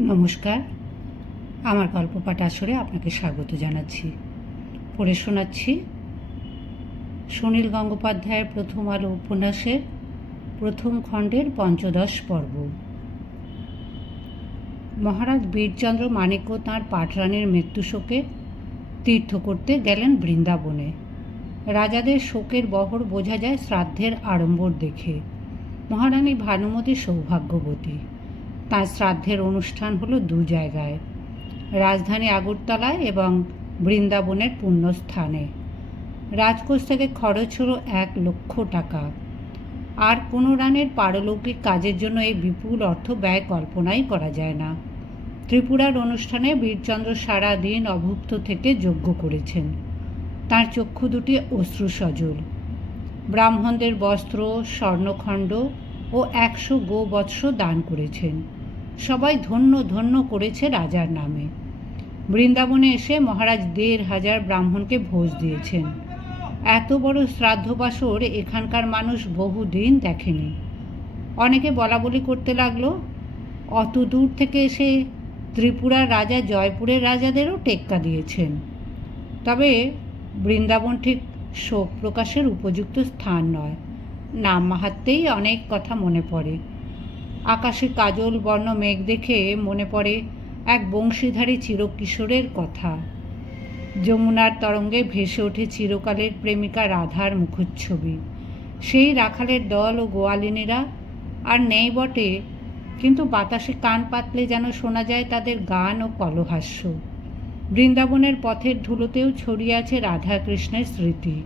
নমস্কার, আমার গল্প পাঠ আসরে আপনাকে স্বাগত জানাচ্ছি। পড়ে শোনাচ্ছি সুনীল গঙ্গোপাধ্যায়ের প্রথম আলো উপন্যাসের প্রথম খণ্ডের পঞ্চদশ পর্ব। মহারাজ বীরচন্দ্র মাণিক্য তাঁর পাটরানীর মৃত্যুশোকে তীর্থ করতে গেলেন বৃন্দাবনে। রাজাদের শোকের বহর বোঝা যায় শ্রাদ্ধের আড়ম্বর দেখে। মহারানী ভানুমতী সৌভাগ্যবতী। তাঁর শ্রাদ্ধের অনুষ্ঠান হলো দু জায়গায়, রাজধানী আগরতলায় এবং বৃন্দাবনের পুণ্যস্থানে। রাজকোষ থেকে খরচ হলো 1,00,000 টাকা। আর কোনো রানের পারলৌকিক কাজের জন্য এই বিপুল অর্থ ব্যয় কল্পনাই করা যায় না। ত্রিপুরার অনুষ্ঠানে বীরচন্দ্র সারা দিন অভুক্ত থেকে যজ্ঞ করেছেন। তাঁর চক্ষু দুটি অশ্রু সজল। ব্রাহ্মণদের বস্ত্র, স্বর্ণখণ্ড ও 100 গোবৎস দান করেছেন। সবাই ধন্য ধন্য করেছে রাজার নামে। বৃন্দাবনে এসে মহারাজ 1,500 ব্রাহ্মণকে ভোজ দিয়েছেন। এত বড় শ্রাদ্ধবাসর এখানকার মানুষ বহুদিন দেখেনি। অনেকে বলাবলি করতে লাগলো, অত দূর থেকে এসে ত্রিপুরার রাজা জয়পুরের রাজাদেরও টেক্কা দিয়েছেন। তবে বৃন্দাবন ঠিক শোক প্রকাশের উপযুক্ত স্থান নয়। নাম মাহাত্মেই অনেক কথা মনে পড়ে। আকাশে কাজল বর্ণ মেঘ দেখে মনে পড়ে এক বংশীধারী চিরকিশোরের কথা। যমুনার তরঙ্গে ভেসে ওঠে চিরকালের প্রেমিকা রাধার মুখচ্ছবি। সেই রাখালের দল ও গোয়ালিনীরা আর নেই বটে, কিন্তু বাতাসে কান পাতলে যেন শোনা যায় তাদের গান ও কলহাস্য। বৃন্দাবনের পথের ধুলোতেও ছড়িয়ে আছে রাধাকৃষ্ণের স্মৃতি।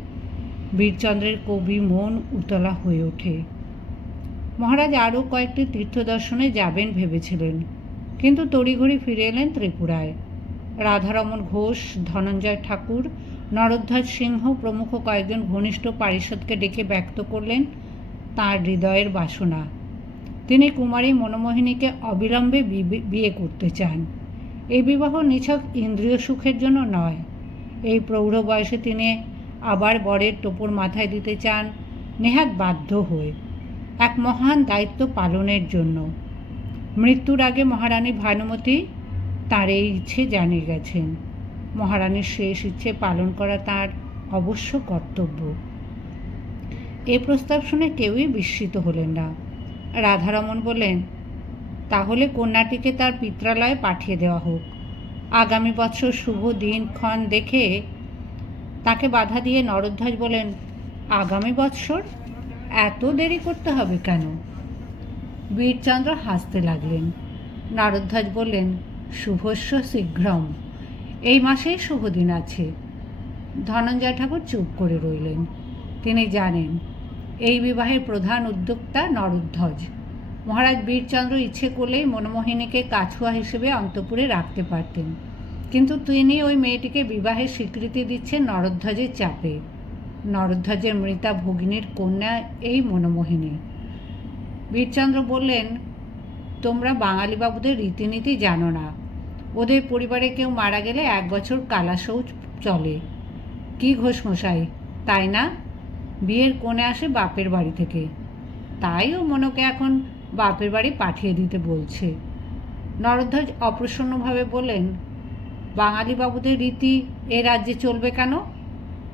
বীরচন্দ্রের কবি মন উতলা হয়ে ওঠে। মহারাজ আরও কয়েকটি তীর্থদর্শনে যাবেন ভেবেছিলেন, কিন্তু তড়িঘড়ি ফিরে এলেন ত্রিপুরায়। রাধারমণ ঘোষ, ধনঞ্জয় ঠাকুর, নরধ্বজ সিংহ প্রমুখ কয়েকজন ঘনিষ্ঠ পারিষদকে ডেকে ব্যক্ত করলেন তাঁর হৃদয়ের বাসনা। তিনি কুমারী মনমোহিনীকে অবিলম্বে বিয়ে করতে চান। এই বিবাহ নিছক ইন্দ্রিয় সুখের জন্য নয়। এই প্রৌঢ় বয়সে তিনি আবার বরের টোপর মাথায় দিতে চান নেহাত বাধ্য হয়ে, এক মহান দায়িত্ব পালনের জন্য। মৃত্যুর আগে মহারানী ভানুমতী তাঁর এই ইচ্ছে জানিয়ে গেছেন। মহারানীর শেষ ইচ্ছে পালন করা তাঁর অবশ্য কর্তব্য। এ প্রস্তাব শুনে কেউই বিস্মিত হলেন না। রাধারমণ বললেন, তাহলে কন্যাটিকে তার পিত্রালয়ে পাঠিয়ে দেওয়া হোক। আগামী বছর শুভ দিনক্ষণ দেখে তাকে বাধা দিয়ে নরধ্বজ বলেন, আগামী বৎসর? এত দেরি করতে হবে কেন? বীরচন্দ্র হাসতে লাগলেন। নরধ্বজ বললেন, শুভস্য শীঘ্রম, এই মাসেই শুভ দিন আছে। ধনঞ্জয় ঠাকুর চুপ করে রইলেন। তিনি জানেন এই বিবাহের প্রধান উদ্যোক্তা নরধ্বজ। মহারাজ বীরচন্দ্র ইচ্ছে করলেই মনমোহিনীকে কাছুয়া হিসেবে অন্তঃপুরে রাখতে পারতেন, কিন্তু তিনি ওই মেয়েটিকে বিবাহের স্বীকৃতি দিচ্ছেন নরধ্বজের চাপে। নরধ্বজের মৃতা ভগিনীর কন্যা এই মনমোহিনী। বীরচন্দ্র বললেন, তোমরা বাঙালি বাবুদের রীতিনীতি জানো না। ওদের পরিবারে কেউ মারা গেলে 1 বছর কালাশৌচ চলে। কি ঘোষমশাই, তাই না? বিয়ের কোণে আসে বাপের বাড়ি থেকে, তাই ও মনকে এখন বাপের বাড়ি পাঠিয়ে দিতে বলছে। নরধ্বজ অপ্রসন্নভাবে বললেন, বাঙালি বাবুদের রীতি এ রাজ্যে চলবে কেন?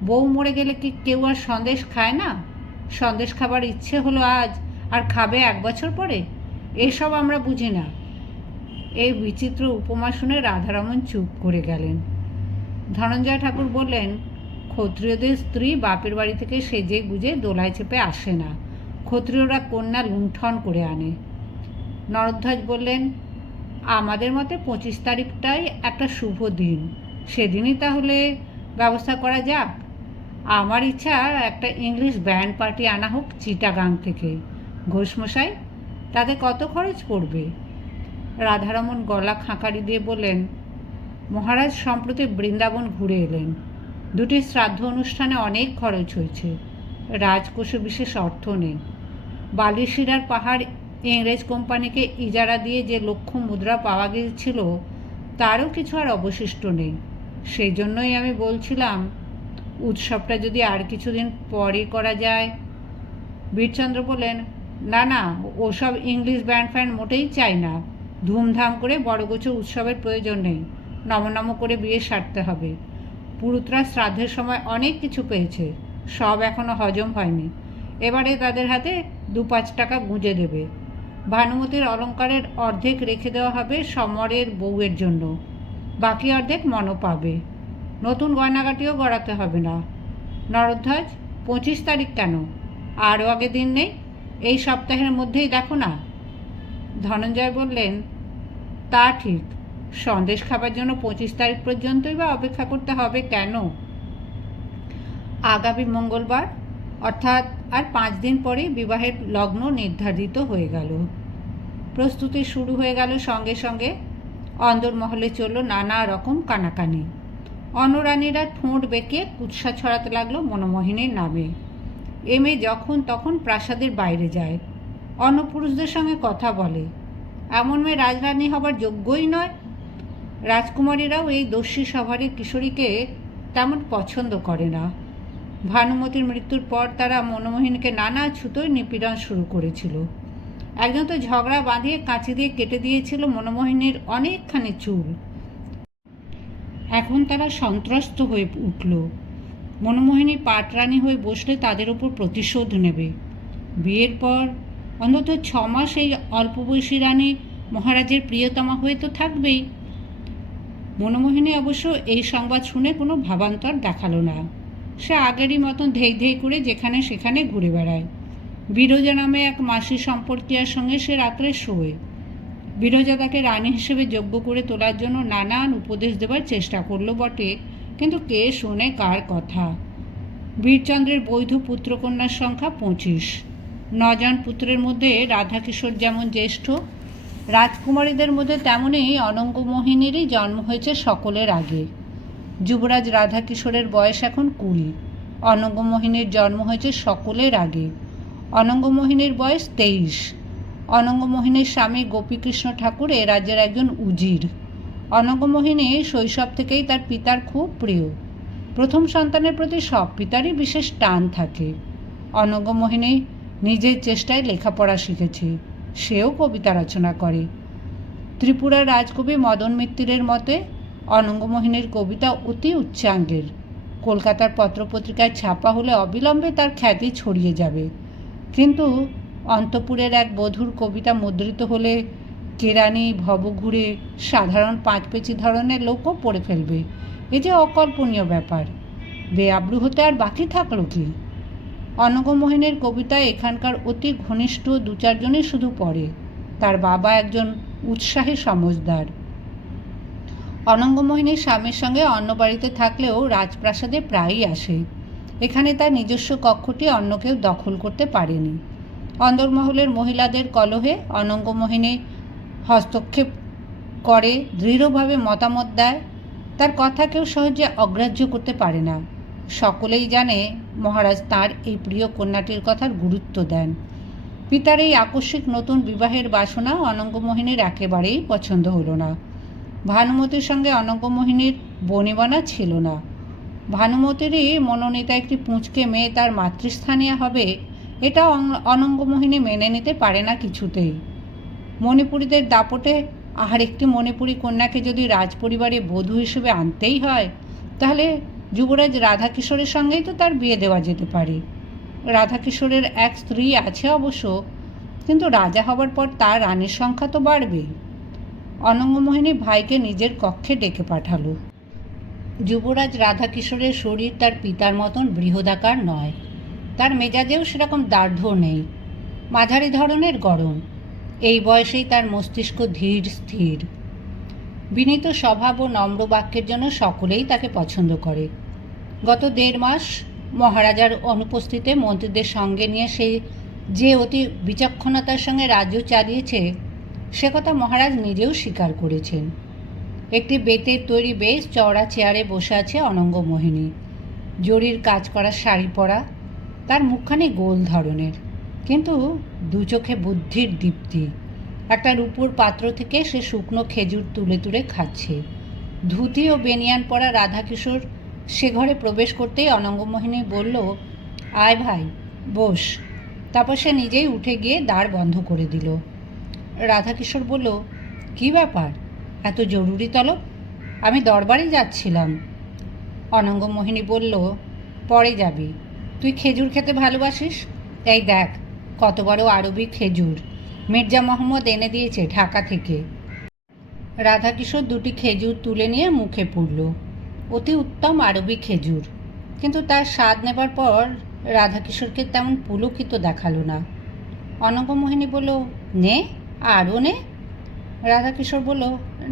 বউ মরে গেলে কি কেউ আর সন্দেশ খায় না? সন্দেশ খাবার ইচ্ছে হলো আজ, আর খাবে 1 বছর পরে? এসব আমরা বুঝি না। এই বিচিত্র উপমা শুনে রাধারমণ চুপ করে গেলেন। ধনঞ্জয় ঠাকুর বললেন, ক্ষত্রিয়দের স্ত্রী বাপের বাড়ি থেকে সেজে গুজে দোলায় চেপে আসে না। ক্ষত্রিয়রা কন্যা লুণ্ঠন করে আনে। নরধ্বজ বললেন, আমাদের মতে 25 তারিখটাই একটা শুভ দিন। সেদিনই তাহলে ব্যবস্থা করা যাক। আমার ইচ্ছা একটা ইংলিশ ব্যান্ড পার্টি আনা হোক চিটাগাং থেকে। ঘোষমশাই, তাতে কত খরচ পড়বে? রাধারমণ গলা খাঁকারি দিয়ে বললেন, মহারাজ সম্প্রতি বৃন্দাবন ঘুরে এলেন। 2টি শ্রাদ্ধ অনুষ্ঠানে অনেক খরচ হয়েছে। রাজকোষে বিশেষ অর্থ নেই। বালিশিরার পাহাড় ইংরেজ কোম্পানিকে ইজারা দিয়ে যে 1,00,000 মুদ্রা পাওয়া গিয়েছিল, তারও কিছু আর অবশিষ্ট নেই। সেই জন্যই আমি বলছিলাম, উৎসবটা যদি আর কিছুদিন পরে করা যায়। বীরচন্দ্র বললেন, না না, ওসব ইংলিশ ব্যান্ড ফ্যান্ড মোটেই চাই না। ধুমধাম করে বড়গোছ উৎসবের প্রয়োজন নেই, নম করে বিয়ে সারতে হবে। পুরুতরা শ্রাদ্ধের সময় অনেক কিছু পেয়েছে, সব এখনও হজম হয়নি। এবারে তাদের হাতে 2-5 টাকা গুঁজে দেবে। ভানুমতির অলঙ্কারের অর্ধেক রেখে দেওয়া হবে সমরের বউয়ের জন্য, বাকি অর্ধেক মনও পাবে। নতুন গয়নাগাটিও গড়াতে হবে না। নরধ্বজ, 25 তারিখ কেন? আরও আগে দিন নেই? এই সপ্তাহের মধ্যেই দেখো না। ধনঞ্জয় বললেন, তা ঠিক, সন্দেশ খাবার জন্য 25 তারিখ পর্যন্তই বা অপেক্ষা করতে হবে কেন? আগামী মঙ্গলবার অর্থাৎ আর 5 দিন পরেই বিবাহের লগ্ন নির্ধারিত হয়ে গেল। প্রস্তুতি শুরু হয়ে গেল সঙ্গে সঙ্গে। অন্দরমহলে চলল নানা রকম কানাকানি। অনুরানীরা ঠোঁট বেঁকে কুৎসা ছড়াতে লাগলো মনোমোহিনীর নামে। এ মেয়ে যখন তখন প্রাসাদের বাইরে যায়, অন্য পুরুষদের সঙ্গে কথা বলে। এমন মেয়ে রাজরানী হবার যোগ্যই নয়। রাজকুমারীরাও এই দস্যি স্বভাবের কিশোরীকে তেমন পছন্দ করে না। ভানুমতির মৃত্যুর পর তারা মনোমোহিনীকে নানা ছুতোয় নিপীড়ন শুরু করেছিল। একজন তো ঝগড়া বাঁধিয়ে কাঁচি দিয়ে কেটে দিয়েছিল মনোমোহিনীর অনেকখানি চুল। এখন তারা সন্ত্রস্ত হয়ে উঠল। মনোমোহিনী পাটরানী হয়ে বসলে তাদের ওপর প্রতিশোধ নেবে। বিয়ের পর অন্তত 6 মাস এই অল্প বয়সী রানী মহারাজের প্রিয়তমা হয়ে তো থাকবেই। মনোমোহিনী অবশ্য এই সংবাদ শুনে কোনো ভাবান্তর দেখালো না। সে আগেরই মতন ধেই ধেই করে যেখানে সেখানে ঘুরে বেড়ায়। বিরজা নামে এক মাসি সম্পর্কিয়ার সঙ্গে সে রাত্রে শোয়। বিরজা তাকে রানী হিসেবে যোগ্য করে তোলার জন্য নানান উপদেশ দেবার চেষ্টা করল বটে, কিন্তু কে শোনে কার কথা। বীরচন্দ্রের বৈধ পুত্রকন্যার সংখ্যা 25। 9 জন পুত্রের মধ্যে রাধাকিশোর যেমন জ্যেষ্ঠ, রাজকুমারীদের মধ্যে তেমনই অনঙ্গমোহিনীরই জন্ম হয়েছে সকলের আগে। যুবরাজ রাধাকিশোরের বয়স এখন 20। অনঙ্গমোহিনীর জন্ম হয়েছে সকলের আগে। অনঙ্গমোহিনীর বয়স 23। অনঙ্গমোহিনীর স্বামী গোপীকৃষ্ণ ঠাকুর এ রাজ্যের একজন উজির। অনঙ্গমোহিনী শৈশব থেকেই তার পিতার খুব প্রিয়। প্রথম সন্তানের প্রতি সব পিতারই বিশেষ টান থাকে। অনঙ্গমোহিনী নিজের চেষ্টায় লেখাপড়া শিখেছে, সেও কবিতা রচনা করে। ত্রিপুরার রাজকবি মদন মিত্তিরের মতে অনঙ্গমোহিনীর কবিতা অতি উচ্চাঙ্গের। কলকাতার পত্রপত্রিকায় ছাপা হলে অবিলম্বে তার খ্যাতি ছড়িয়ে যাবে। কিন্তু অন্তপুরের এক বধূর কবিতা মুদ্রিত হলে কেরানি ভবঘুরে সাধারণ 5 পেঁচি ধরনের লোকও পড়ে ফেলবে। এ যে অকল্পনীয় ব্যাপার। বেআব্রু হতে আর বাকি থাকলো কি? অনঙ্গমোহিনীর কবিতায় এখানকার অতি ঘনিষ্ঠ 2-4 জনই শুধু পড়ে। তার বাবা একজন উৎসাহী সমজদার। অনঙ্গমোহিনীর স্বামীর সঙ্গে অন্য বাড়িতে থাকলেও রাজপ্রাসাদে প্রায়ই আসে। এখানে তার নিজস্ব কক্ষটি অন্য কেউ দখল করতে পারেনি। অন্দরমহলের মহিলাদের কলহে অনঙ্গমোহিনী হস্তক্ষেপ করে, দৃঢ়ভাবে মতামত দেয়। তার কথা কেউ সহজে অগ্রাহ্য করতে পারে না। সকলেই জানে মহারাজ তাঁর এই প্রিয় কন্যাটির কথার গুরুত্ব দেন। পিতার এই আকস্মিক নতুন বিবাহের বাসনা অনঙ্গমোহিনীর একেবারেই পছন্দ হলো না। ভানুমতির সঙ্গে অনঙ্গমোহিনীর বনিবনা ছিল না। ভানুমতিরই মনোনীতা একটি পুঁচকে মেয়ে তার মাতৃস্থানীয় হবে, এটা অনঙ্গমোহিনী মেনে নিতে পারে না কিছুতেই। মণিপুরীদের দাপটে আর একটি মণিপুরী কন্যাকে যদি রাজপরিবারে বধূ হিসেবে আনতেই হয়, তাহলে যুবরাজ রাধাকিশোরের সঙ্গেই তো তার বিয়ে দেওয়া যেতে পারে। রাধাকিশোরের এক স্ত্রী আছে অবশ্য, কিন্তু রাজা হবার পর তার রানীর সংখ্যা তো বাড়বেই। অনঙ্গমোহিনী ভাইকে নিজের কক্ষে ডেকে পাঠালো। যুবরাজ রাধাকিশোরের শরীর তার পিতার মতন বৃহদাকার নয়। তার মেজাজেও সেরকম দার্ঢ্য নেই, মাঝারি ধরনের গরম। এই বয়সেই তার মস্তিষ্ক ধীর স্থির। বিনীত স্বভাব ও নম্র বাক্যের জন্য সকলেই তাকে পছন্দ করে। গত 1.5 মাস মহারাজার অনুপস্থিতিতে মন্ত্রীদের সঙ্গে নিয়ে সে যে অতি বিচক্ষণতার সঙ্গে রাজ্য চালিয়েছে, সে কথা মহারাজ নিজেও স্বীকার করেছেন। একটি বেতের তৈরি বেশ চওড়া চেয়ারে বসে আছে অনঙ্গমোহিনী। জরির কাজ করা শাড়ি পরা, তার মুখখানি গোল ধরনের, কিন্তু 2 চোখে বুদ্ধির দীপ্তি। একটা রূপোর পাত্র থেকে সে শুকনো খেজুর তুলে তুলে খাচ্ছে। ধুতি ও বেনিয়ান পরা রাধাকিশোর সে ঘরে প্রবেশ করতেই অনঙ্গমোহিনী বলল, আয় ভাই, বস। তারপর সে নিজেই উঠে গিয়ে দ্বার বন্ধ করে দিল। রাধাকিশোর বলল, কি ব্যাপার, এত জরুরি তলব? আমি দরবারে যাচ্ছিলাম। অনঙ্গমোহিনী বলল, পরে যাবি। তুই খেজুর খেতে ভালোবাসিস? এই দেখ, কত বড় আরবি খেজুর মির্জা মহম্মদ এনে দিয়েছে ঢাকা থেকে। রাধাকিশোর দুটি খেজুর তুলে নিয়ে মুখে পুরল। অতি উত্তম আরবি খেজুর, কিন্তু তার স্বাদ নেবার পর রাধাকিশোরকে তেমন পুলকিত দেখালো না। অনঙ্গমোহিনী বলল, নে, আরও নে। রাধাকিশোর বলল,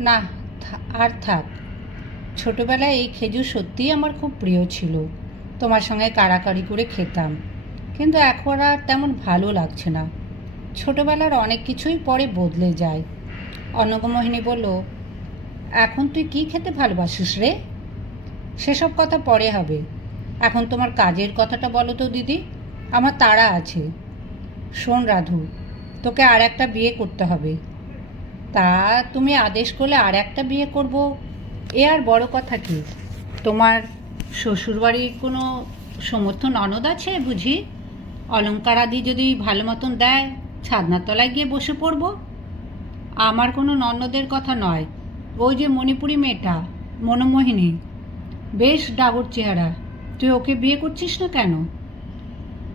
না, আর থাক। ছোটবেলায় এই খেজুর সত্যিই আমার খুব প্রিয় ছিল। তোমার সঙ্গে কাড়াকাড়ি করে খেতাম, কিন্তু এখন আর তেমন ভালো লাগছে না। ছোটবেলার অনেক কিছুই পরে বদলে যায়। অনঙ্গমোহিনী বলল, এখন তুই কি খেতে ভালোবাসিস রে? সেসব কথা পরে হবে, এখন তোমার কাজের কথাটা বলো তো দিদি, আমার তাড়া আছে। শোন রাধু, তোকে আর একটা বিয়ে করতে হবে। তা তুমি আদেশ করলে আর একটা বিয়ে করব, এ আর বড় কথা কি? তোমার শ্বশুরবাড়ির কোনো সমর্থ ননদ আছে বুঝি? অলংকার আদি যদি ভালো মতন দেয়, ছাদনার তলায় গিয়ে বসে পড়ব। আমার কোনো ননদের কথা নয়, ওই যে মণিপুরি মেয়েটা মনোমোহিনী, বেশ ডাগর চেহারা, তুই ওকে বিয়ে করছিস না কেন?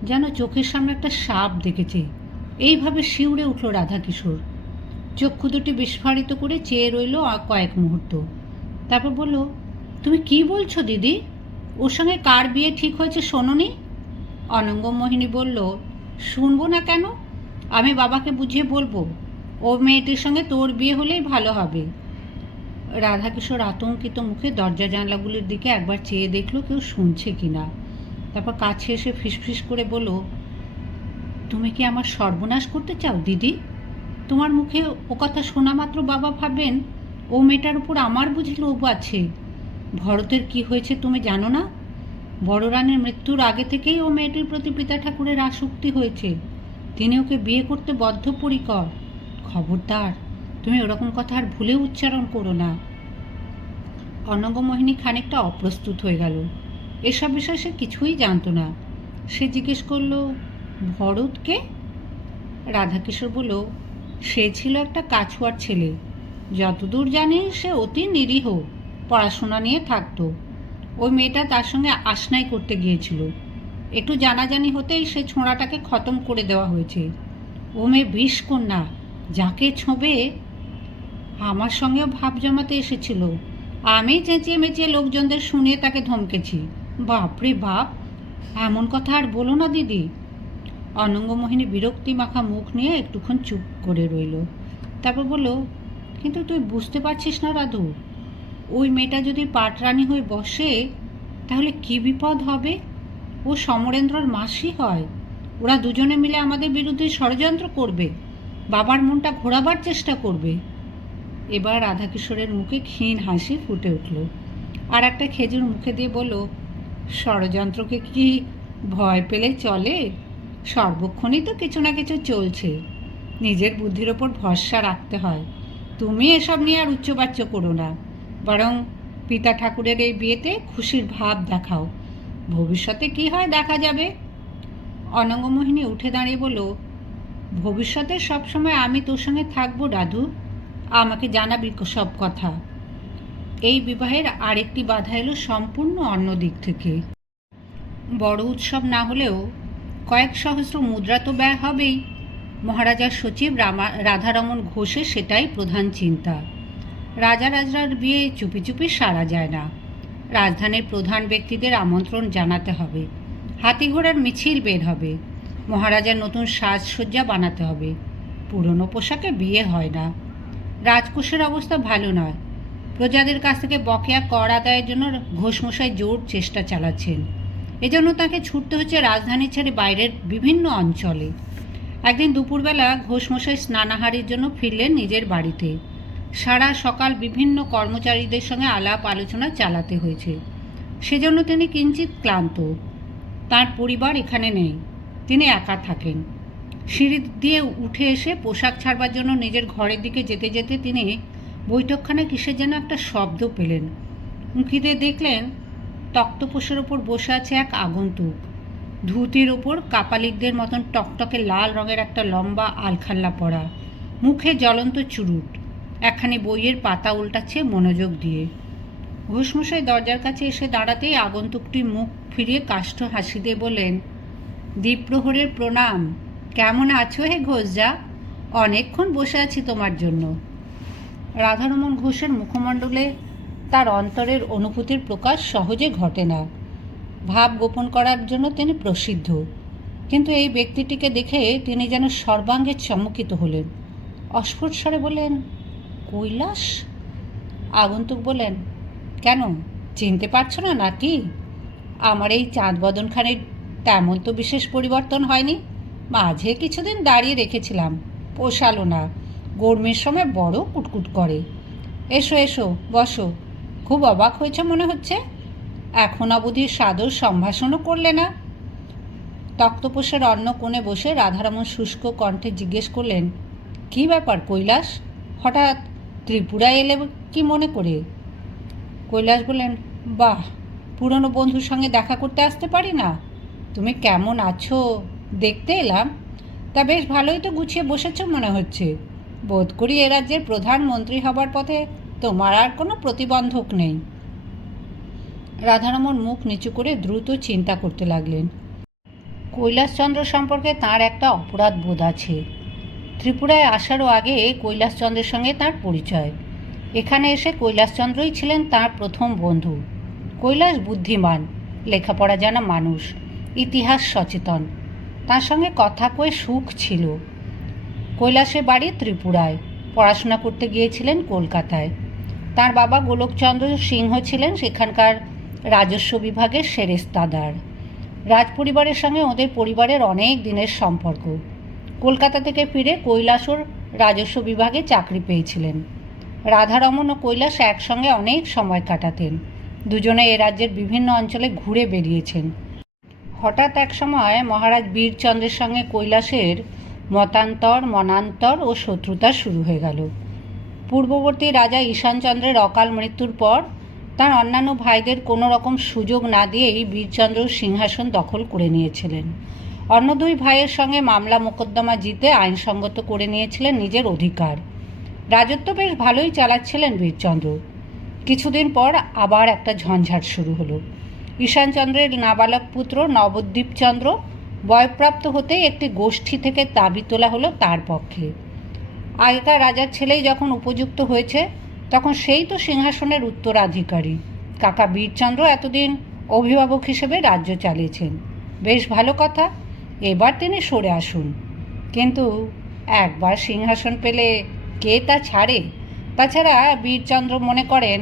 যেন চোখের সামনে একটা সাপ দেখেছে, এইভাবে শিউরে উঠল রাধাকিশোর। চক্ষু দুটি বিস্ফারিত করে চেয়ে রইল কয়েক মুহূর্ত, তারপর বলল, তুমি কি বলছো দিদি? ওর সঙ্গে কার বিয়ে ঠিক হয়েছে শোনোনি? অনঙ্গমোহিনী বলল, শুনবো না কেন? আমি বাবাকে বুঝিয়ে বলবো। ও মেয়েটির সঙ্গে তোর বিয়ে হলেই ভালো হবে। রাধাকিশোর আতঙ্কিত মুখে দরজা জানলাগুলির দিকে একবার চেয়ে দেখলো কেউ শুনছে কি না। তারপর কাছে এসে ফিসফিস করে বলল, তুমি কি আমার সর্বনাশ করতে চাও দিদি? তোমার মুখে ও কথা শোনা মাত্র বাবা ভাববেন ও মেয়েটার উপর আমার বুঝি লোভ আছে। ভরতের কি হয়েছে তুমি জানো না? বড় রানীর মৃত্যুর আগে থেকেই ও মেয়েটির প্রতি পিতা ঠাকুরের আসক্তি হয়েছে। তিনি ওকে বিয়ে করতে বদ্ধপরিকর। খবরদার, তুমি ওরকম কথা আর ভুলেও উচ্চারণ করো না। অনঙ্গমোহিনী খানিকটা অপ্রস্তুত হয়ে গেল। এসব বিষয়ে সে কিছুই জানত না। সে জিজ্ঞেস করল, ভরতকে? রাধাকিশোর বলল, সে ছিল একটা কাছুয়ার ছেলে। যতদূর জানি সে অতি নিরীহ, পড়াশোনা নিয়ে থাকতো। ওই মেয়েটা তার সঙ্গে আশনাই করতে গিয়েছিল। একটু জানাজানি হতেই সে ছোঁড়াটাকে খতম করে দেওয়া হয়েছে। ও মেয়ে বিষ কন্যা, যাকে ছোঁবে। আমার সঙ্গেও ভাব জমাতে এসেছিল। আমি চেঁচিয়ে মেঁচিয়ে লোকজনদের শুনিয়ে তাকে ধমকেছি। বাপরে বাপ, এমন কথা আর বলো না দিদি। অনঙ্গমোহিনী বিরক্তি মাখা মুখ নিয়ে একটুক্ষণ চুপ করে রইল। তারপর বলল, কিন্তু তুই বুঝতে পারছিস না রাধু, ওই মেয়েটা যদি পাটরানি হয়ে বসে তাহলে কি বিপদ হবে? ও সমরেন্দ্রর মাসি হয়। ওরা দুজনে মিলে আমাদের বিরুদ্ধে ষড়যন্ত্র করবে, বাবার মনটা ঘোরাবার চেষ্টা করবে। এবার রাধাকিশোরের মুখে ক্ষীণ হাসি ফুটে উঠল। আর একটা খেজুর মুখে দিয়ে বলল, ষড়যন্ত্রকে কি ভয় পেলে চলে? সর্বক্ষণই তো কিছু না কিছু চলছে। নিজের বুদ্ধির ওপর ভরসা রাখতে হয়। তুমি এসব নিয়ে আর উচ্চবাচ্য করো না, বরং পিতা ঠাকুরের এই বিয়েতে খুশির ভাব দেখাও। ভবিষ্যতে কি হয় দেখা যাবে। অনঙ্গমোহিনী উঠে দাঁড়িয়ে বলল, ভবিষ্যতে সবসময় আমি তোর সঙ্গে থাকবো রাধু, আমাকে জানাবি সব কথা। এই বিবাহের আরেকটি বাধা এলো সম্পূর্ণ অন্য দিক থেকে। বড় উৎসব না হলেও কয়েক সহস্র মুদ্রা তো ব্যয় হবেই। মহারাজার সচিব রাধারমণ ঘোষের সেটাই প্রধান চিন্তা। রাজা রাজরার বিয়ে চুপি চুপি সারা যায় না। রাজধানীর প্রধান ব্যক্তিদের আমন্ত্রণ জানাতে হবে, হাতি ঘোড়ার মিছিল বের হবে, মহারাজার নতুন সাজসজ্জা বানাতে হবে। পুরনো পোশাকে বিয়ে হয় না। রাজকোষের অবস্থা ভালো নয়। প্রজাদের কাছ থেকে বকেয়া কর আদায়ের জন্য ঘোষমশাই জোর চেষ্টা চালাচ্ছেন। এজন্য তাকে ছুটতে হচ্ছে রাজধানী ছেড়ে বাইরের বিভিন্ন অঞ্চলে। একদিন দুপুরবেলা ঘোষমশাই স্নানাহারির জন্য ফিরলেন নিজের বাড়িতে। সারা সকাল বিভিন্ন কর্মচারীদের সঙ্গে আলাপ আলোচনা চালাতে হয়েছে, সেজন্য তিনি কিঞ্চিত ক্লান্ত। তার পরিবার এখানে নেই, তিনি একা থাকেন। সিঁড়ি দিয়ে উঠে এসে পোশাক ছাড়বার জন্য নিজের ঘরের দিকে যেতে যেতে তিনি বৈঠকখানে কিসের যেন একটা শব্দ পেলেন। উঁকিতে দেখলেন তক্তপোষের ওপর বসে আছে এক আগন্তুক। ধুতির ওপর কাপালিকদের মতন টকটকে লাল রঙের একটা লম্বা আলখাল্লা পরা, মুখে জ্বলন্ত চুরুট, একখানি বইয়ের পাতা উল্টাচ্ছে মনোযোগ দিয়ে। ঘোষমশাই দরজার কাছে এসে দাঁড়াতেই আগন্তুকটি মুখ ফিরিয়ে কাষ্ঠ হাসি দিয়ে বললেন, দ্বীপ্রহরের প্রণাম। কেমন আছো হে ঘোষজা? অনেকক্ষণ বসে আছি তোমার জন্য। রাধারমণ ঘোষের মুখমণ্ডলে তার অন্তরের অনুভূতির প্রকাশ সহজে ঘটে না। ভাব গোপন করার জন্য তিনি প্রসিদ্ধ, কিন্তু এই ব্যক্তিটিকে দেখে তিনি যেন সর্বাঙ্গে চমকিত হলেন। অস্ফুট স্বরে বললেন, কৈলাস? আগন্তুক বললেন, কেন, চিনতে পারছো না নাকি? আমার এই চাঁদ বদনখানির তেমন তো বিশেষ পরিবর্তন হয়নি। মাঝে কিছুদিন দাঁড়িয়ে রেখেছিলাম, পোষালো না। গরমের সময় বড় কুটকুট করে। এসো এসো, বসো। খুব অবাক হয়েছে মনে হচ্ছে। এখন অবধি সাদর সম্ভাষণও করলে না। তক্তপোষের অন্য কোণে বসে রাধারমণ শুষ্ক কণ্ঠে জিজ্ঞেস করলেন, কী ব্যাপার কৈলাস? হঠাৎ ত্রিপুরায় এলে কি মনে করে? কৈলাস বললেন, বাহ, পুরনো বন্ধুর সঙ্গে দেখা করতে আসতে পারি না? তুমি কেমন আছো দেখতে এলাম। তা বেশ ভালোই তো গুছিয়ে বসেছ মনে হচ্ছে। বোধ করি এ রাজ্যের প্রধানমন্ত্রী হবার পথে তোমার আর কোনো প্রতিবন্ধক নেই। রাধারমণ মুখ নিচু করে দ্রুত চিন্তা করতে লাগলেন। কৈলাসচন্দ্র সম্পর্কে তাঁর একটা অপরাধ বোধ আছে। ত্রিপুরায় আসারও আগে কৈলাসচন্দ্রের সঙ্গে তাঁর পরিচয়। এখানে এসে কৈলাসচন্দ্রই ছিলেন তাঁর প্রথম বন্ধু। কৈলাস বুদ্ধিমান, লেখাপড়া জানা মানুষ, ইতিহাস সচেতন। তার সঙ্গে কথা কয়ে সুখ ছিল। কৈলাসের বাড়ি ত্রিপুরায়, পড়াশোনা করতে গিয়েছিলেন কলকাতায়। তার বাবা গোলকচন্দ্র সিংহ ছিলেন সেখানকার রাজস্ব বিভাগের সেরেস্তাদার। রাজপরিবারের সঙ্গে ওদের পরিবারের অনেক দিনের সম্পর্ক। কলকাতা থেকে ফিরে কৈলাসর রাজস্ব বিভাগে চাকরি পেয়েছিলেন। রাধারমণ ও কৈলাস একসঙ্গে অনেক সময় কাটাতেন। দুজনে এ রাজ্যের বিভিন্ন অঞ্চলে ঘুরে বেরিয়েছেন। হঠাৎ এক সময় মহারাজ বীরচন্দ্রের সঙ্গে কৈলাসের মনান্তর ও শত্রুতা শুরু হয়ে গেল। পূর্ববর্তী রাজা ঈশানচন্দ্রের অকাল মৃত্যুর পর তার অন্যান্য ভাইদের কোনো রকম সুযোগ না দিয়েই বীরচন্দ্র সিংহাসন দখল করে নিয়েছিলেন। অন্য দুই ভাইয়ের সঙ্গে মামলা মোকদ্দমা জিতে আইনসঙ্গত করে নিয়েছিলেন নিজের অধিকার। রাজত্ব বেশ ভালোই চালাচ্ছিলেন বীরচন্দ্র। কিছুদিন পর আবার একটা ঝঞ্ঝাট শুরু হলো। ঈশানচন্দ্রের নাবালক পুত্র নবদ্বীপচন্দ্র বয়প্রাপ্ত হতেই একটি গোষ্ঠী থেকে দাবি তোলা হলো তার পক্ষে। আগেকার রাজার ছেলেই যখন উপযুক্ত হয়েছে, তখন সেই তো সিংহাসনের উত্তরাধিকারী। কাকা বীরচন্দ্র এতদিন অভিভাবক হিসেবে রাজ্য চালিয়েছেন, বেশ ভালো কথা। এবার তিনি সরে আসুন। কিন্তু একবার সিংহাসন পেলে কে তা ছাড়ে? তাছাড়া বীরচন্দ্র মনে করেন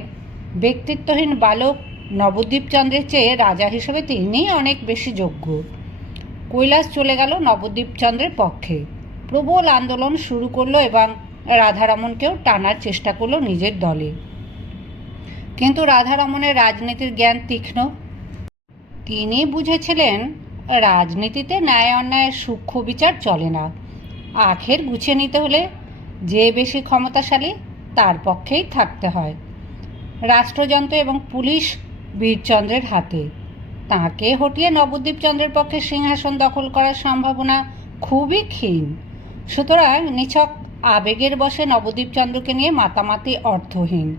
ব্যক্তিত্বহীন বালক নবদ্বীপচন্দ্রের চেয়ে রাজা হিসেবে তিনিই অনেক বেশি যোগ্য। কৈলাস চলে গেল নবদ্বীপচন্দ্রের পক্ষে। প্রবল আন্দোলন শুরু করলো এবং রাধারমণকেও টানার চেষ্টা করলো নিজের দলে। কিন্তু রাধারমণের রাজনীতির জ্ঞান তীক্ষ্ণ। তিনি বুঝেছিলেন রাজনীতিতে ন্যায় অন্যায়ের সূক্ষ্ম বিচার চলে না। আখের গুছিয়ে নিতে হলে যে বেশি ক্ষমতাশালী তার পক্ষেই থাকতে হয়। রাষ্ট্রযন্ত্র এবং পুলিশ বীরচন্দ্রের হাতে। তাঁকে হটিয়ে নবদ্বীপচন্দ্রের পক্ষে সিংহাসন দখল করার সম্ভাবনা খুবই ক্ষীণ। সুতরাং নিছক আবেগের বশে নবদ্বীপচন্দ্রকে নিয়ে মাতামাতি অর্থহীন।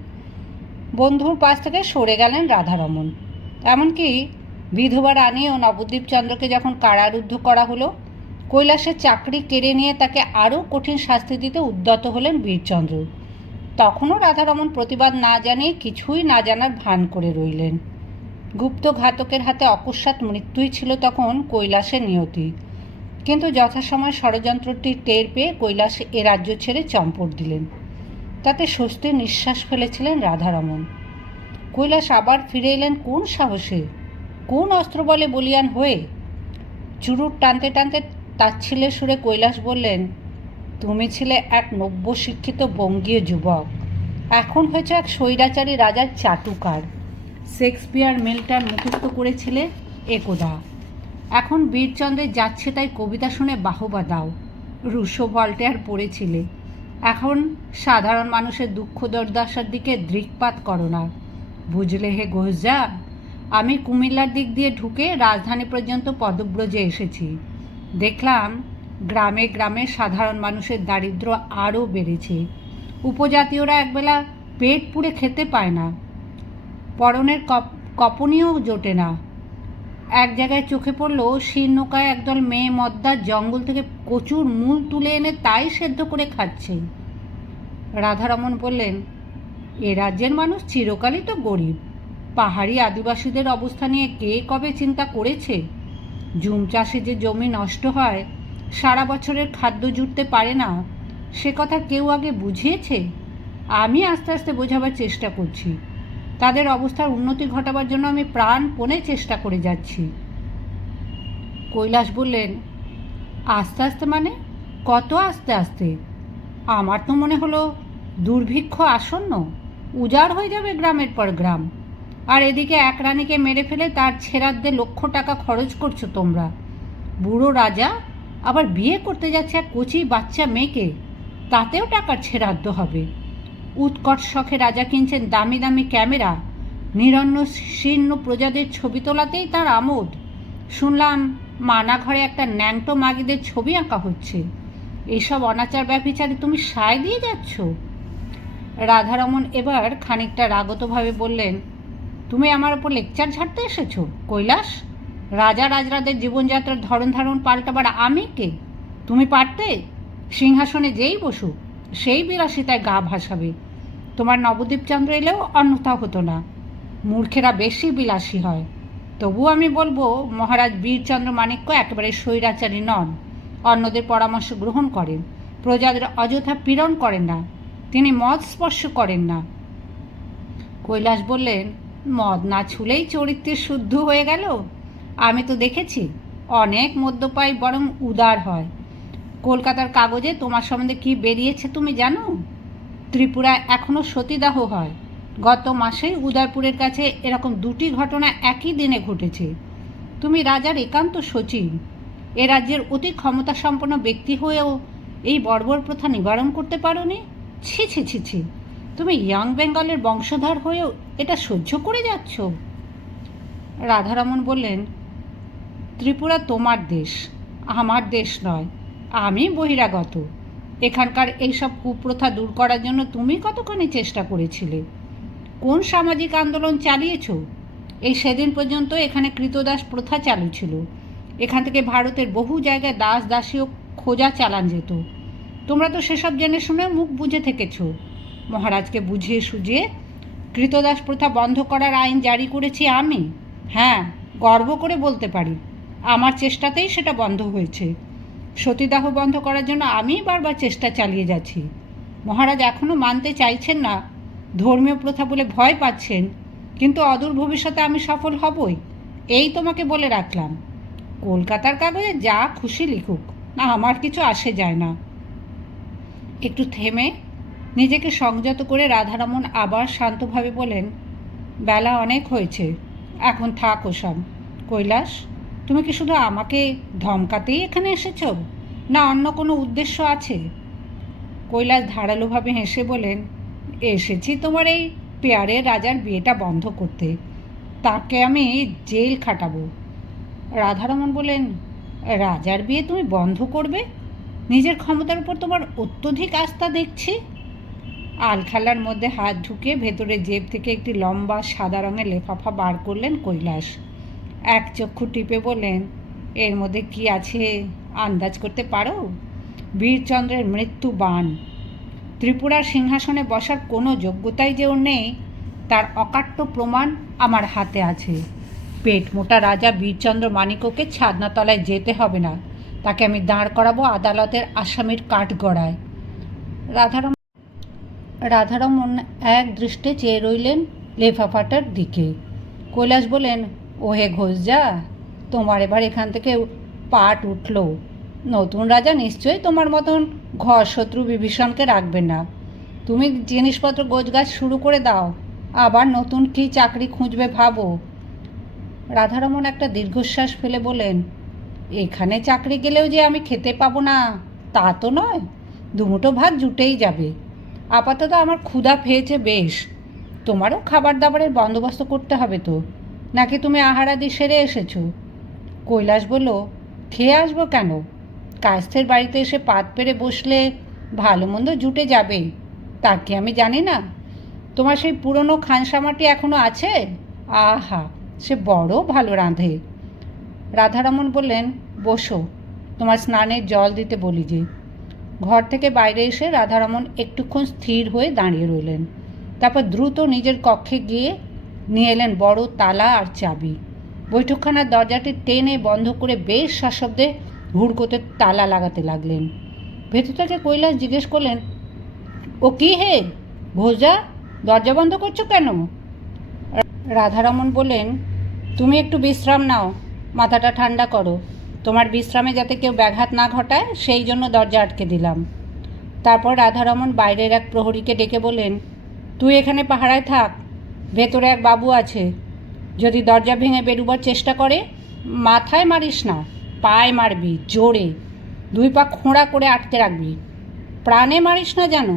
বন্ধুর পাশ থেকে সরে গেলেন রাধারমণ। এমনকি বিধবা রানী ও নবদ্বীপচন্দ্রকে যখন কারারুদ্ধ করা হলো, কৈলাসের চাকরি কেড়ে নিয়ে তাকে আরও কঠিন শাস্তি দিতে উদ্যত হলেন বীরচন্দ্র। তখনও রাধারমণ প্রতিবাদ না জানিয়ে কিছুই না জানার ভান করে রইলেন। গুপ্ত ঘাতকের হাতে অকস্মাৎ মৃত্যুই ছিল তখন কৈলাসের নিয়তি। কিন্তু যথাসময় ষড়যন্ত্রটি টের পেয়ে কৈলাস এ রাজ্য ছেড়ে চম্পট দিলেন। তাতে স্বস্তির নিঃশ্বাস ফেলেছিলেন রাধারমণ। কৈলাস আবার ফিরে এলেন কোন সাহসে, কোন অস্ত্রবলে বলিয়ান হয়ে? চুরুট টানতে টানতে তাচ্ছিল্যের সুরে কৈলাস বললেন, তুমি ছিলে এক নব্য শিক্ষিত বঙ্গীয় যুবক, এখন হয়েছে এক স্বৈরাচারী রাজার চাটুকার। শেক্সপিয়ার মিল্টন মুখস্থ করেছিলে একদা, এখন বীরচন্দ্রের যাচ্ছে তাই কবিতা শুনে বাহবা দাও। রুশো ভল্টেয়ার পড়েছিলে, এখন সাধারণ মানুষের দুঃখ দুর্দশার দিকে দৃকপাত করো না। বুঝলে হে ঘোষজা, আমি কুমিল্লার দিক দিয়ে ঢুকে রাজধানী পর্যন্ত পদব্রজে এসেছি। দেখলাম গ্রামে গ্রামে সাধারণ মানুষের দারিদ্র্য আরও বেড়েছে। উপজাতীয়রা একবেলা পেট পুড়ে খেতে পায় না, পরনের কপনিও জোটে না। এক জায়গায় চোখে পড়ল শীর্ণকায় একদল মেয়ে মদ্দার জঙ্গল থেকে কচুর মূল তুলে এনে তাই সেদ্ধ করে খাচ্ছে। রাধারমণ বললেন, এ রাজ্যের মানুষ চিরকালই তো গরিব। পাহাড়ি আদিবাসীদের অবস্থা নিয়ে কে কবে চিন্তা করেছে? জুম চাষে যে জমি নষ্ট হয়, সারা বছরের খাদ্য জুটতে পারে না, সে কথা কেউ আগে বুঝিয়েছে? আমি আস্তে আস্তে বোঝাবার চেষ্টা করছি। তাদের অবস্থার উন্নতি ঘটাবার জন্য আমি প্রাণপণে চেষ্টা করে যাচ্ছি। কৈলাস বললেন, আস্তে আস্তে মানে? কত আস্তে আস্তে? আমার তো মনে হলো দুর্ভিক্ষ আসন্ন, উজাড় হয়ে যাবে গ্রামের পর গ্রাম। আর এদিকে এক রানীকে মেরে ফেলে তার ছেড়াদ্দে লক্ষ টাকা খরচ করছো তোমরা। বুড়ো রাজা আবার বিয়ে করতে যাচ্ছে এক কচি বাচ্চা মেয়েকে, তাতেও টাকার ছেড়াদ্দ হবে। উৎকট শখে রাজা কিনছেন দামি দামি ক্যামেরা, নিরন্ন শীর্ণ প্রজাদের ছবি তোলাতেই তার আমোদ। শুনলাম মানা ঘরে একটা ন্যাংটো মাগিদের ছবি আঁকা হচ্ছে। এইসব অনাচার ব্যভিচারে তুমি সায় দিয়ে যাচ্ছ? রাধারমণ এবার খানিকটা রাগতভাবে বললেন, তুমি আমার ওপর লেকচার ঝাড়তে এসেছো কৈলাস? রাজা রাজরাদের জীবনযাত্রার ধরন ধারণ পাল্টাবার আমি কে? তুমি পারতে? সিংহাসনে যেই বসুক সেই বিলাসিতায় গা ভাসাবে। তোমার নবদ্বীপচন্দ্র এলেও অন্যথা হতো না। মূর্খেরা বেশি বিলাসী হয়। তবু আমি বলবো, মহারাজ বীরচন্দ্র মাণিক্য একেবারে স্বৈরাচারী নন। অন্যদের পরামর্শ গ্রহণ করেন, প্রজাদের অযথা পীড়ন করেন না, তিনি মদ স্পর্শ করেন না। কৈলাস বললেন, মদ না ছুলেই চরিত্রে শুদ্ধ হয়ে গেল? আমি তো দেখেছি অনেক মদ্যপায়ী বরং উদার হয়। কলকাতার কাগজে তোমার সম্বন্ধে কি বেরিয়েছে তুমি জানো? ত্রিপুরায় এখনও সতীদাহ হয়। গত মাসেই উদয়পুরের কাছে এরকম দুটি ঘটনা একই দিনে ঘটেছে। তুমি রাজার একান্ত সচিব, এ রাজ্যের অতি ক্ষমতাসম্পন্ন ব্যক্তি হয়েও এই বর্বর প্রথা নিবারণ করতে পারোনি? ছি ছি ছি ছি! তুমি ইয়াং বেঙ্গলের বংশধর হয়েও এটা সহ্য করে যাচ্ছ? রাধারমণ বললেন, ত্রিপুরা তোমার দেশ, আমার দেশ নয়। আমি বহিরাগত। এখানকার এইসব কুপ্রথা দূর করার জন্য তুমি কতখানি চেষ্টা করেছিলে? কোন সামাজিক আন্দোলন চালিয়েছ? এই সেদিন পর্যন্ত এখানে কৃতদাস প্রথা চালু ছিল। এখান থেকে ভারতের বহু জায়গায় দাস দাসীও খোঁজা চালান যেত। তোমরা তো সেসব জেনে শুনে মুখ বুঝে থেকেছ। মহারাজকে বুঝিয়ে সুঝিয়ে কৃতদাস প্রথা বন্ধ করার আইন জারি করেছি আমি। হ্যাঁ, গর্ব করে বলতে পারি আমার চেষ্টাতেই সেটা বন্ধ হয়েছে। সতীদাহ বন্ধ করার জন্য আমি বারবার চেষ্টা চালিয়ে যাচ্ছি। মহারাজ এখনও মানতে চাইছেন না, ধর্মীয় প্রথা বলে ভয় পাচ্ছেন, কিন্তু অদূর ভবিষ্যতে আমি সফল হবই, এই তোমাকে বলে রাখলাম। কলকাতার কাগজে যা খুশি লিখুক, না আমার কিছু আসে যায় না। একটু থেমে নিজেকে সংযত করে রাধারমণ আবার শান্তভাবে বলেন, বেলা অনেক হয়েছে, এখন থাক ওসব। কৈলাস, তুমি কি শুধু আমাকে ধমকাতেই এখানে এসেছ, না অন্য কোনো উদ্দেশ্য আছে? কৈলাস ধারালোভাবে হেসে বলেন, এসেছি তোমার এই পেয়ারের রাজার বিয়েটা বন্ধ করতে। তাকে আমি জেল খাটাবো। রাধারমণ বলেন, রাজার বিয়ে তুমি বন্ধ করবে? নিজের ক্ষমতার উপর তোমার অত্যধিক আস্থা দেখছি। আলখাল্লার মধ্যে হাত ঢুকে ভেতরে জেব থেকে একটি লম্বা সাদা রঙের লেফাফা বার করলেন কৈলাস। এক চক্ষু টিপে বললেন, এর মধ্যে কি আছে আন্দাজ করতে পারো? বীরচন্দ্রের মৃত্যু বাণ। ত্রিপুরার সিংহাসনে বসার কোনো যোগ্যতাই যে ওর নেই, তার অকাট্য প্রমাণ আমার হাতে আছে। পেট মোটা রাজা বীরচন্দ্র মাণিক্যকে ছাদনাতলায় যেতে হবে না, তাকে আমি দাঁড় করাবো আদালতের আসামির কাঠগড়ায়। রাধারমণ এক দৃষ্টে চেয়ে রইলেন লেফাফাটার দিকে। কৈলাস বলেন, ওহে ঘোষজা, তোমার এবার এখান থেকে পাট উঠল। নতুন রাজা নিশ্চয়ই তোমার মতন ঘর শত্রু বিভীষণকে রাখবে না। তুমি জিনিসপত্র গোছগাছ শুরু করে দাও, আবার নতুন কী চাকরি খুঁজবে ভাবো। রাধারমণ একটা দীর্ঘশ্বাস ফেলে বলেন, এখানে চাকরি গেলেও যে আমি খেতে পাবো না তা তো নয়, দুমুঠো ভাত জুটেই যাবে। আপাতত আমার ক্ষুধা পেয়েছে বেশ। তোমারও খাবার দাবারের বন্দোবস্ত করতে হবে তো, নাকি তুমি আহারাদি সেরে এসেছো? কৈলাস বলল, খেয়ে আসবো কেন? কায়স্থের বাড়িতে এসে পাত পেরে বসলে ভালো মন্দ জুটে যাবেই, তা কি আমি জানি না? তোমার সেই পুরনো খানসামাটি এখনো আছে? আহা, সে বড় ভালো রাঁধে। রাধারমণ বললেন, বসো, তোমার স্নানের জল দিতে বলি যে। ঘর থেকে বাইরে এসে রাধারমণ একটুক্ষণ স্থির হয়ে দাঁড়িয়ে রইলেন। তারপর দ্রুত নিজের কক্ষে গিয়ে নিয়ে এলেন বড় তালা আর চাবি। বৈঠকখানার দরজাটি টেনে বন্ধ করে বেশ সশব্দে হুড়কোতে তালা লাগাতে লাগলেন। ভেতর থেকে কৈলাস জিজ্ঞেস করলেন, ও কি হে ভোজা, দরজা বন্ধ করছো কেন? রাধারমণ বললেন, তুমি একটু বিশ্রাম নাও, মাথাটা ঠান্ডা করো। তোমার বিশ্রামে যাতে কেউ ব্যাঘাত না ঘটায় সেই জন্য দরজা আটকে দিলাম। তারপর রাধারমণ বাইরের এক প্রহরীকে ডেকে বললেন, তুই এখানে পাহারায় থাক, ভেতরে এক বাবু আছে। যদি দরজা ভেঙে বেরুবার চেষ্টা করে, মাথায় মারিস না, পায়ে মারবি জোরে, 2 পা খোঁড়া করে আটকে রাখবি, প্রাণে মারিস না যেন।